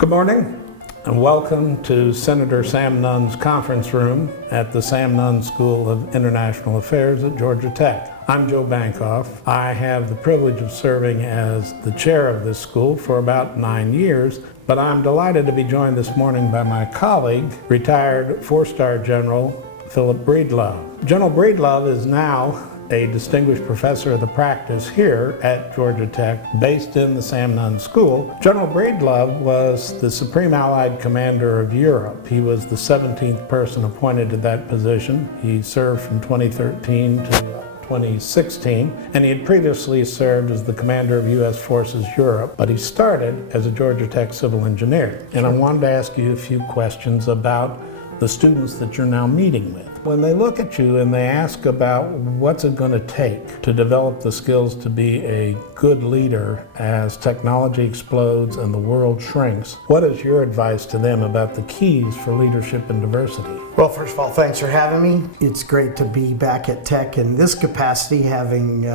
Good morning and welcome to Senator Sam Nunn's conference room at the Sam Nunn School of International Affairs at Georgia Tech. I'm Joe Bankoff. I have the privilege of serving as the chair of this school for about 9 years, but I'm delighted to be joined this morning by my colleague, retired 4-star General Philip Breedlove. General Breedlove is now a distinguished professor of the practice here at Georgia Tech, based in the Sam Nunn School. General Breedlove was the Supreme Allied Commander of Europe. He was the 17th person appointed to that position. He served from 2013 to 2016, and he had previously served as the commander of U.S. Forces Europe, but he started as a Georgia Tech civil engineer. And I wanted to ask you a few questions about the students that you're now meeting with. When they look at you and they ask about what's it going to take to develop the skills to be a good leader as technology explodes and the world shrinks, what is your advice to them about the keys for leadership and diversity? Well, first of all, thanks for having me. It's great to be back at Tech in this capacity, having,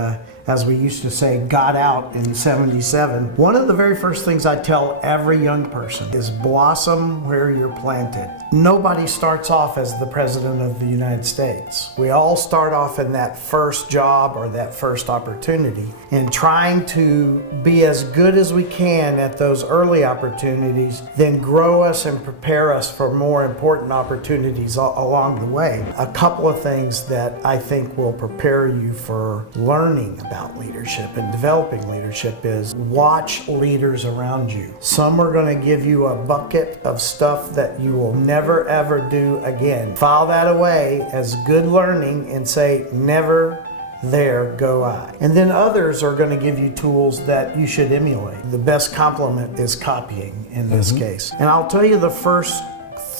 as we used to say, got out in '77. One of the very first things I tell every young person is blossom where you're planted. Nobody starts off as the President of the United States. We all start off in that first job or that first opportunity, and trying to be as good as we can at those early opportunities, then grow us and prepare us for more important opportunities along the way. A couple of things that I think will prepare you for learning about leadership and developing leadership is watch leaders around you. Some are going to give you a bucket of stuff that you will never ever do again. File that away as good learning and say, never there go I. And then others are going to give you tools that you should emulate. The best compliment is copying in this case. And I'll tell you, the first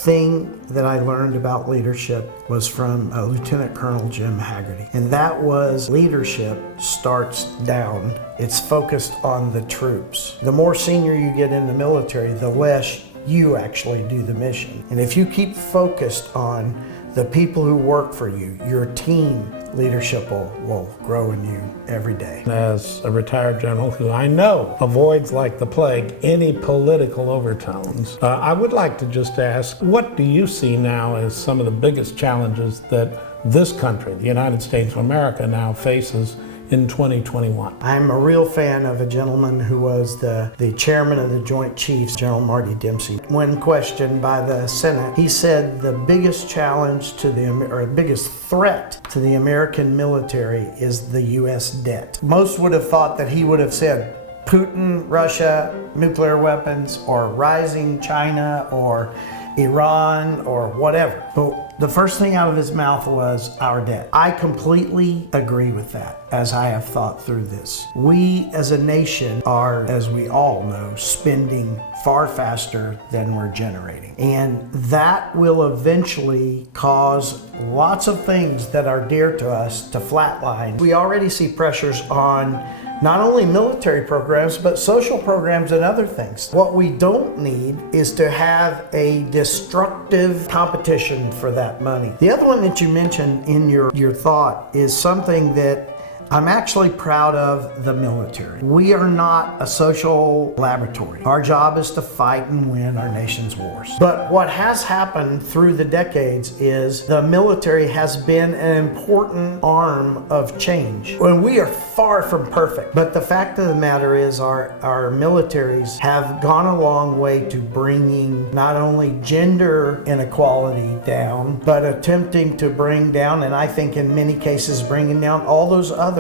thing that I learned about leadership was from Lieutenant Colonel Jim Haggerty. And that was leadership starts down. It's focused on the troops. The more senior you get in the military, the less you actually do the mission. And if you keep focused on the people who work for you, your team, leadership will grow in you every day. As a retired general who I know avoids like the plague any political overtones, I would like to just ask, what do you see now as some of the biggest challenges that this country, the United States of America, now faces in 2021? I'm a real fan of a gentleman who was the chairman of the Joint Chiefs, General Marty Dempsey. When questioned by the Senate, he said the biggest challenge to the biggest threat to the American military is the U.S. debt. Most would have thought that he would have said Putin, Russia, nuclear weapons, or rising China, or Iran, or whatever. But the first thing out of his mouth was our debt. I completely agree with that, as I have thought through this. We as a nation are, as we all know, spending far faster than we're generating. And that will eventually cause lots of things that are dear to us to flatline. We already see pressures on not only military programs, but social programs and other things. What we don't need is to have a destructive competition for that money. The other one that you mentioned in your thought is something that I'm actually proud of the military. We are not a social laboratory. Our job is to fight and win our nation's wars. But what has happened through the decades is the military has been an important arm of change. And we are far from perfect. But the fact of the matter is our militaries have gone a long way to bringing not only gender inequality down, but attempting to bring down, and I think in many cases bringing down all those other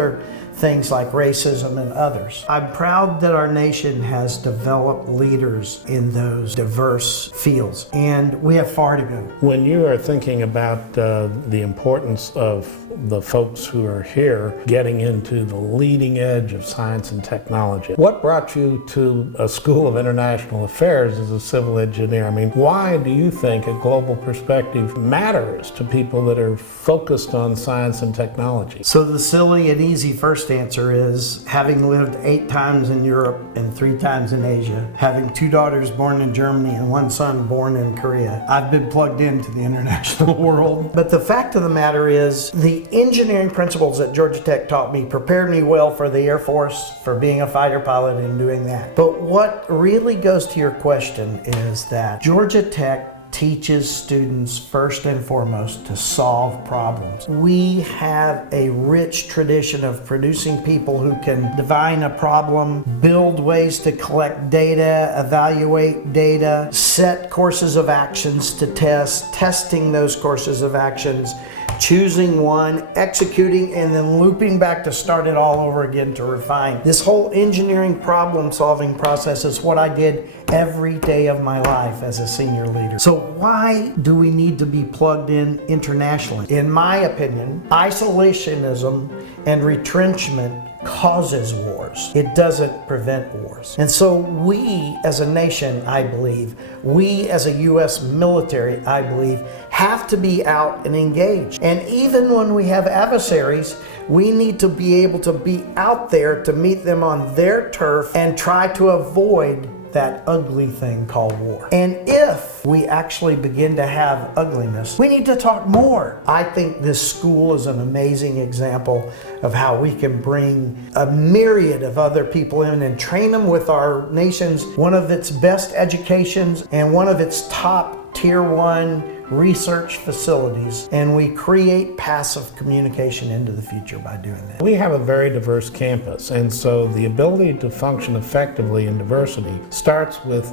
things like racism and others. I'm proud that our nation has developed leaders in those diverse fields, and we have far to go. When you are thinking about the importance of the folks who are here getting into the leading edge of science and technology, what brought you to a School of International Affairs as a civil engineer? I mean, why do you think a global perspective matters to people that are focused on science and technology? So the silly and easy first first answer is, having lived 8 times in Europe and 3 times in Asia, having 2 daughters born in Germany and 1 son born in Korea, I've been plugged into the international world. But the fact of the matter is, the engineering principles that Georgia Tech taught me prepared me well for the Air Force, for being a fighter pilot and doing that. But what really goes to your question is that Georgia Tech teaches students first and foremost to solve problems. We have a rich tradition of producing people who can divine a problem, build ways to collect data, evaluate data, set courses of actions to test, testing those courses of actions, choosing one, executing, and then looping back to start it all over again to refine. This whole engineering problem-solving process is what I did every day of my life as a senior leader. So why do we need to be plugged in internationally? In my opinion, isolationism and retrenchment causes wars. It doesn't prevent wars. And so we as a nation, I believe, we as a U.S. military, I believe, have to be out and engaged. And even when we have adversaries, we need to be able to be out there to meet them on their turf and try to avoid that ugly thing called war. And if we actually begin to have ugliness, we need to talk more. I think this school is an amazing example of how we can bring a myriad of other people in and train them with our nation's one of its best educations and one of its top tier 1 research facilities, and we create passive communication into the future by doing that. We have a very diverse campus, and so the ability to function effectively in diversity starts with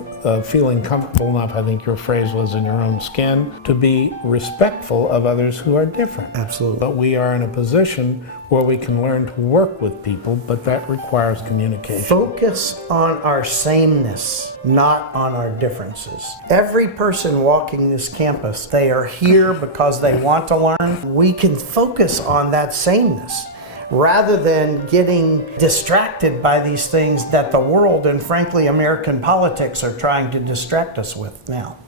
feeling comfortable enough, I think your phrase was, in your own skin, to be respectful of others who are different. Absolutely. But we are in a position where we can learn to work with people, but that requires communication. Focus on our sameness, not on our differences. Every person walking this campus, they are here because they want to learn. We can focus on that sameness rather than getting distracted by these things that the world and frankly American politics are trying to distract us with now.